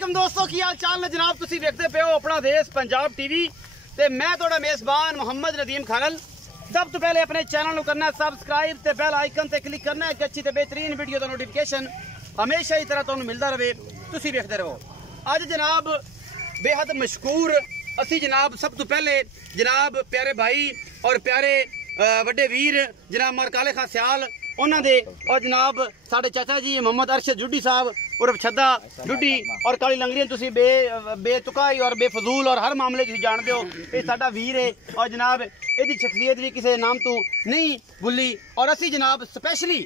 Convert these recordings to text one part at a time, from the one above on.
वालेकुम दोस्तों, की हाल चाल ने जनाब। तुसी देखते पे हो अपना देश पंजाब टीवी ते मैं थोड़ा मेजबान मोहम्मद नदीम खानल। सब तो पहले अपने चैनल को करना सब्सक्राइब ते बेल आइकन ते क्लिक करना है कि अच्छी ते बेहतरीन वीडियो का नोटिफिकेशन हमेशा ही तरह तुहानू मिलता रहे। तुसी देखते रहो। अज जनाब बेहद मशहूर असी जनाब सब तो पहले जनाब प्यारे भाई और प्यारे वड्डे वीर जनाब मर काले खां सियाल उन्होंने और जनाब साढ़े चाचा जी मोहम्मद अरशद जुड्डी साहब उर्फ छद्दा जुड्डी और काली लंगरी तुसी बेतुकाई और बेफजूल और हर मामले तुसी जानते हो ये साडा वीर है और जनाब इसकी शख्सियत भी किसी नाम तो नहीं भुली। और असी जनाब स्पैशली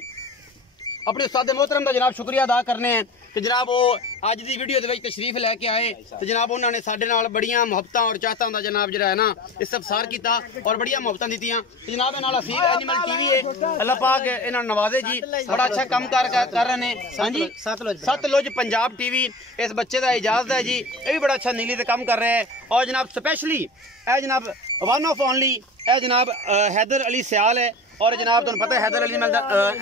अपने उस्ताद मोहतरम का जनाब शुक्रिया अदा करने हैं कि जनाब वो अज की वीडियो के तशरीफ लैके आए तो जनाब उन्होंने साडे नाल बड़ियां मुहब्बतां और चाहतां दा जनाब जिहड़ा है ना इस सबसार किया और बड़ियां मुहब्बतां दित्तियां। जनाब नाल हसीब एनिमल टीवी है, अल्लाह पाक इन्हां नूं नवाजे जी, बड़ा अच्छा काम कर रहे हैं। हाँ जी, सतलुज पंजाब टीवी इस बच्चे का इजाजत है जी, ये भी बड़ा अच्छा नीली काम कर रहा है। और जनाब स्पैशली ए जनाब वन ऑफ ओनली ए जनाब हैदर अली सियाल है और जनाब तुहानू पता है हैदर अली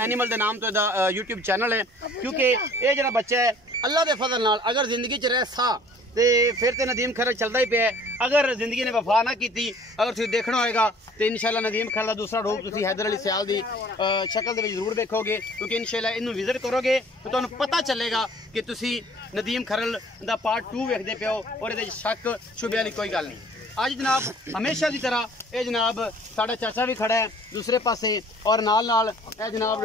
एनिमल के नाम तो यूट्यूब चैनल है क्योंकि ये जरा बच्चा है अल्लाह के फजल नाल अगर जिंदगी च रह सा तो फिर तो नदीम खैर चलता ही पे। अगर जिंदगी ने वफा ना की अगर तुम देखना होएगा तो इंशाल्लाह नदीम खैर का दूसरा रूप तुम हैदर अली सियाल की शक्ल के जरूर देखोगे क्योंकि इंशाल्लाह इनू विजिट करोगे तो तुम्हें पता चलेगा कि तुसी नदीम खरल का पार्ट 2 वेखते पे हो और ये शक शुबे वाली कोई गल नहीं। अज जनाब हमेशा की तरह ये जनाब साढ़ा चाचा भी खड़ा है दूसरे पासे और नाल नाल जनाब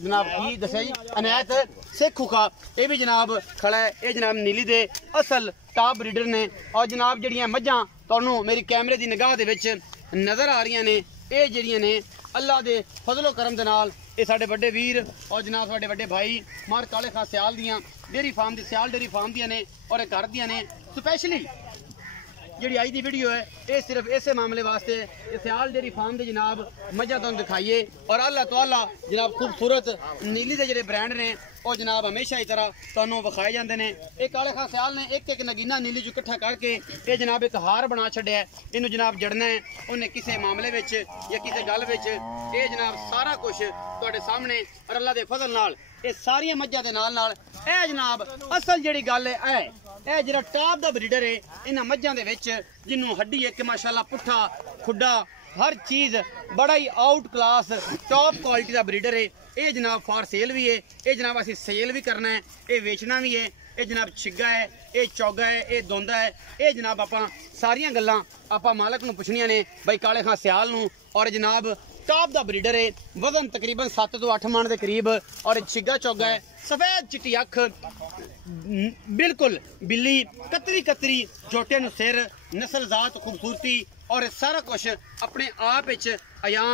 जनाब की दसिया जी अनैत सिख का ये भी जनाब खड़ा है। ये जनाब नीली दे असल टॉप ब्रीडर ने और जनाब जड़ियाँ मझां तुहानू मेरी कैमरे की निगाह दे विच नज़र आ रही ने ये जड़ियाँ ने अल्लाह के फजलो करम दे नाल ये साडे वड्डे वीर और जनाब साडे वड्डे भाई मार काले खां सियाल दियां डेयरी फार्म दी सियाल डेयरी फार्म दियां ने और घर दियां ने। स्पैशली जी अज की वीडियो है ये सिर्फ इसे मामले वास्ते सियाल डेयरी फार्म के जनाब मझा तुम दिखाइए और अल्लाह तो अल्लाह जनाब खूबसूरत नीली के जोड़े ब्रांड ने और जनाब हमेशा ही तरह तुहानू विखाए जाते हैं। ये काले खां सियाल ने एक नगीना नीली चो इकट्ठा करके ये जनाब एक हार बना छड्या इनू जनाब जड़ना है उन्हें किसी मामले में या किसी गल में ये जनाब सारा कुछ तुहाडे सामने और अल्लाह के फजल नाल ये सारिया मझां दे नाल नाल ए जनाब असल जिहड़ी गल है ए जिहड़ा टॉप दा ब्रीडर है इन्हां मझां दे विच जिन्नू हड्डी एक माशाअल्लाह पुट्ठा खुड्डा हर चीज बड़ा ही आउट क्लास टॉप क्वालिटी का ब्रीडर है। ये जनाब फॉर सेल भी है, ये जनाब असी सेल भी करना है, ये बेचना भी है। ये जनाब छिग्गा है, ये चौगा है, ये दोंदा है। ये जनाब आप सारिया गल्लां आपां मालक नूं पुछनियां ने भाई काले खां सियाल नूं। और जनाब टॉप दा ब्रीडर है, वजन तकरीबन 7 तो 8 मन के करीब और छिग्गा चौगा है, सफेद चिट्टी अख, बिल्कुल बिल्ली कतरी कतरी जोटे नूं सिर, नस्ल जात खूबसूरती और सारा कुछ अपने आप अया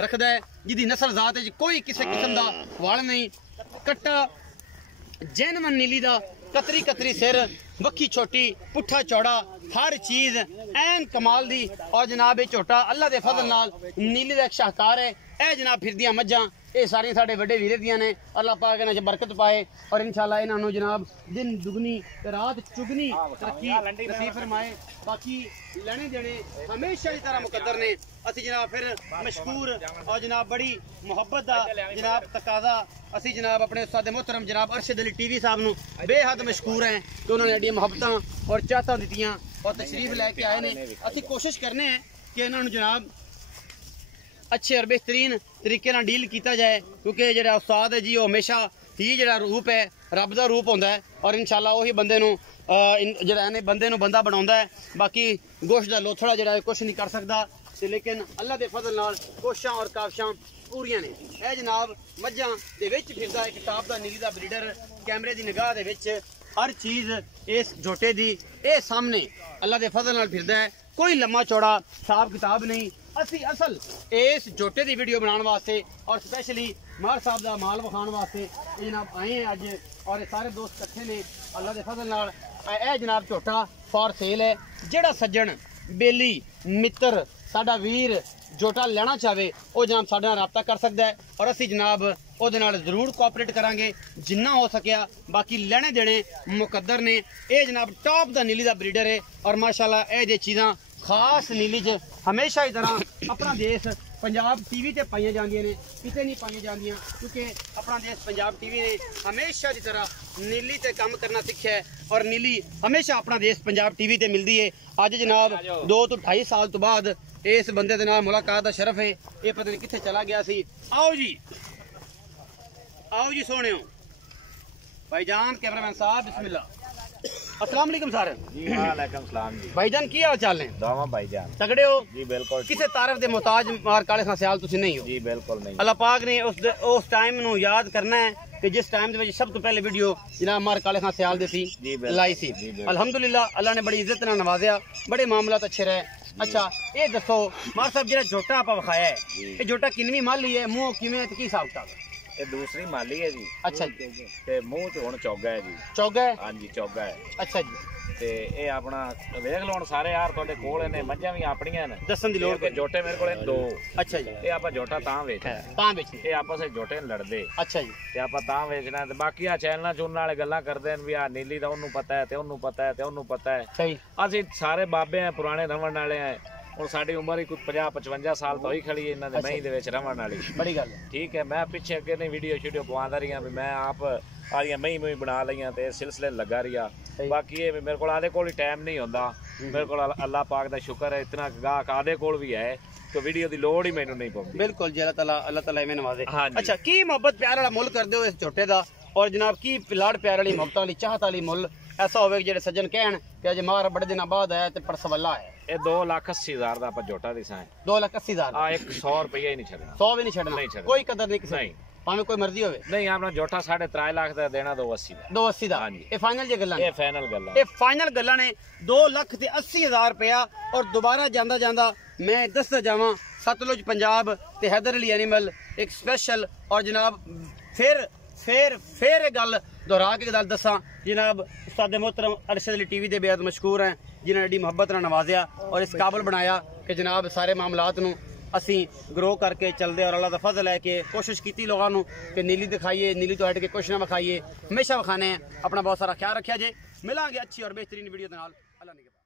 रखता है जिदी नस्ल जात कोई किसी किस्म का वाल नहीं। कट्टा जैनमन नीली का कतरी कतरी सिर, वक्खी छोटी, पुट्ठा चौड़ा, हर चीज ऐन कमाल दी। और जनाब ये झोटा अल्लाह के फजल नाल नीली का एक शाहकार है। ए जनाब फिरदियां मझां ये सारियां साडे वड्डे वीरे दियां ने, अल्लाह पाक इन्हां च बरकत पाए और इंशाल्लाह इन्हां नूं जनाब दिन दुगनी रात चुगनी तरक्की नसीब फरमाए। बाकी लेने देने हमेशा की तरह मुकद्दर ने। असी जनाब फिर मशहूर और जनाब बड़ी मुहब्बत का जनाब तकाजा असी जनाब अपने उस्ताद मोहतरम जनाब अरशद अली टीवी साहब नूं बेहद मशहूर हैं कि उन्होंने एडियां मुहब्बतां और चाहतां दित्तियां और तशरीफ लैके आए ने। असी कोशिश करने हैं कि इन्हां नूं जनाब अच्छे और बेहतरीन तरीके नाल डील किया जाए क्योंकि जो उस्ताद है जी वो हमेशा ही जो रूप है रब का रूप होंदा है और इंशाल्लाह वही बंदे नूं जिहड़ा बंदे नूं बंदा बनाउंदा है। बाकी गोश्त का लोथड़ा जिहड़ा कुछ नहीं कर सकता लेकिन अल्लाह के फजल नाल कोशिशां और काविशां पूरियां ने। यह जनाब मझां दे विच फिरदा एक टॉप दा नीली दा ब्रीडर कैमरे की निगाह दे विच हर चीज़ इस झोटे की ये सामने अल्लाह के फजल नाल फिरदा है, कोई लम्मा चौड़ा हिसाब किताब नहीं। असी असल इस झोटे की वीडियो बनाने वास्ते और स्पैशली मार साहब का माल विखाने वास्ते जनाब आए हैं अज और सारे दोस्त इकट्ठे ने अल्लाह के फजल नाल। यह जनाब झोटा फॉर सेल है, जेड़ा सज्जन बेली मित्र साडा वीर झोटा लेना चाहे वह जनाब साडे नाल राबता कर सकता है और असी जनाब ਉਹਦੇ ਨਾਲ ਜ਼ਰੂਰ ਕੋਆਪਰੇਟ ਕਰਾਂਗੇ जिन्ना हो सकिया। बाकी लेने देने मुकद्दर ने। ये जनाब टॉप दा नीली दा ब्रीडर है और माशाल्लाह ये चीज़ां खास नीली च हमेशा ही तरह अपना देश पंजाब टीवी ते पाई जांदियां ने, किते नहीं पाई जांदियां, क्योंकि अपना देश पंजाब टीवी ने हमेशा की तरह नीली ते काम करना सीखा है और नीली हमेशा अपना देश पंजाब टीवी ते मिलती है। अज जनाब 2 तो 2.5 साल तो बाद इस बंदे दे नाल मुलाकात का शरफ है। ये पता नहीं किथे चला गया सी। आओ जी सोहणियो भाईजान, कैमरामैन साहब बिस्मिल्लाह। अस्सलाम वालेकुम सर। जी वालेकुम सलाम जी। भाईजान की हाल चाल ने? दावा भाईजान तगड़े हो जी? बिल्कुल। किसे तारफ दे मोहताज मार काले खां सियाल तुसी नहीं हो जी? बिल्कुल नहीं। अल्लाह पाक ने उस टाइम नु याद करना है कि जिस टाइम दे विच सब तो पहले वीडियो जनाब मार काले खां सियाल दे सी लाई सी। अल्हम्दुलिल्लाह अल्लाह ने बड़ी इज्जत नाल नवाजिया, बड़े मामलात अच्छे रहे। अच्छा ये दसो मार साहब, जेड़ा झोटा आपा विखाया है ये झोटा किनवी माली है, मुंह किवें ते की हिसाब किताब? ये दूसरी माली है जी। अच्छा जी। ते मुंह च हुण चौगा है जी। चौगा है? हां जी चौगा है। अच्छा जी। ते ये अपना वेख लो सारे यार तुहाडे कोल ने मज्जां भी आपणियां ने, दसन दी लोड़ के जोटे मेरे कोल 2। अच्छा जी। ये आपा जोटा तां वेचना तां बेचनी ये आपस विच जोटे न लड़दे। अच्छा जी। ते आपा तां वेचना ते बाकी आ चैनलां चुनण वाले गल्लां करदे ने भी आ नीली दा ओनू पता है ते ओनू पता है ते ओनू पता है। सही। ਅਸੀਂ ਸਾਰੇ ਬਾਬੇ ਆ, ਪੁਰਾਣੇ ਰਵਣ ਵਾਲੇ ਆ। ਹੁਣ ਸਾਡੀ ਉਮਰ ਹੀ ਕੋਈ 50-55 ਸਾਲ ਤੋਂ ਹੀ ਖੜੀ ਹੈ ਇਹਨਾਂ ਦੇ ਮਹੀਂ ਦੇ ਵਿੱਚ ਰਵਣ ਵਾਲੀ। ਬੜੀ ਗੱਲ ਹੈ। ਠੀਕ ਹੈ, ਮੈਂ ਪਿੱਛੇ ਅੱਗੇ ਨਹੀਂ ਵੀਡੀਓ ਪਵਾਉਂਦਾ ਰਹੀਆਂ ਵੀ ਮੈਂ ਆਪ ਆਲੀਆਂ ਮਹੀਂ ਬਣਾ ਲਈਆਂ ਤੇ ਸਿਲਸਿਲੇ ਲੱਗਾ ਰਿਹਾ। ਬਾਕੀ ਇਹ ਮੇਰੇ ਕੋਲ ਆਦੇ ਕੋਲ ਹੀ ਟਾਈਮ ਨਹੀਂ ਹੁੰਦਾ। ਮੇਰੇ ਕੋਲ ਅੱਲਾਹ ਪਾਕ ਦਾ ਸ਼ੁਕਰ ਹੈ ਇਤਨਾ ਗਾਹਕ ਆਦੇ ਕੋਲ ਵੀ ਹੈ तो वीडियो की लोड़ ही मैनू नहीं पौंदी। बिल्कुल जी, अल्लाह ताला इवें नवाजे। अच्छा की मोहब्बत प्यार वाला मुल कर दो इस झोटे दा, और जनाब की लाड़ प्यार वाली मोहब्बत वाली चाहत वाली मुल ऐसा होवे जेडे सज्जन कहन कि अज मार बड़े दिन बाद आया ते परसवला है। ये 2,80,000 दा आपा झोटा दिसा है। 2,80,000 आ 100 रुपया ही नहीं छड़ना। 100 भी नहीं छड़ना, कोई कदर नहीं किसी भावे कोई मर्जी होवे। नहीं अपना झोटा 3.5 लाख दा देना 280 दा। 280 दा। ये फाइनल जे गल्लां, ये फाइनल गल्लां, ये फाइनल गल्लां ने 2,80,000 रुपया। और दोबारा जांदा जांदा मैं दसदा जावां सतलुज पंजाब ते हैदर अली एनिमल एक स्पेशल। और जनाब फिर गल दोहरा के गल दसा जनाब उस्ताद मोहतरम अरशद अली टीवी दे बेहद मशहूर हैं जिन्होंने एडी मुहब्बत नाल नवाजिया और इस काबिल बनाया कि जनाब सारे मामलात नू असी ग्रो करके चलते। और अल्लाह दा फजल है कि कोशिश की लोगों को कि नीली दिखाइए, नीली तो हट के कुछ ना विखाइए, हमेशा विखाने। अपना बहुत सारा ख्याल रखिया जे। मिलांगे अच्छी और बेहतरीन वीडियो दे नाल। अल्लाह निगहबान।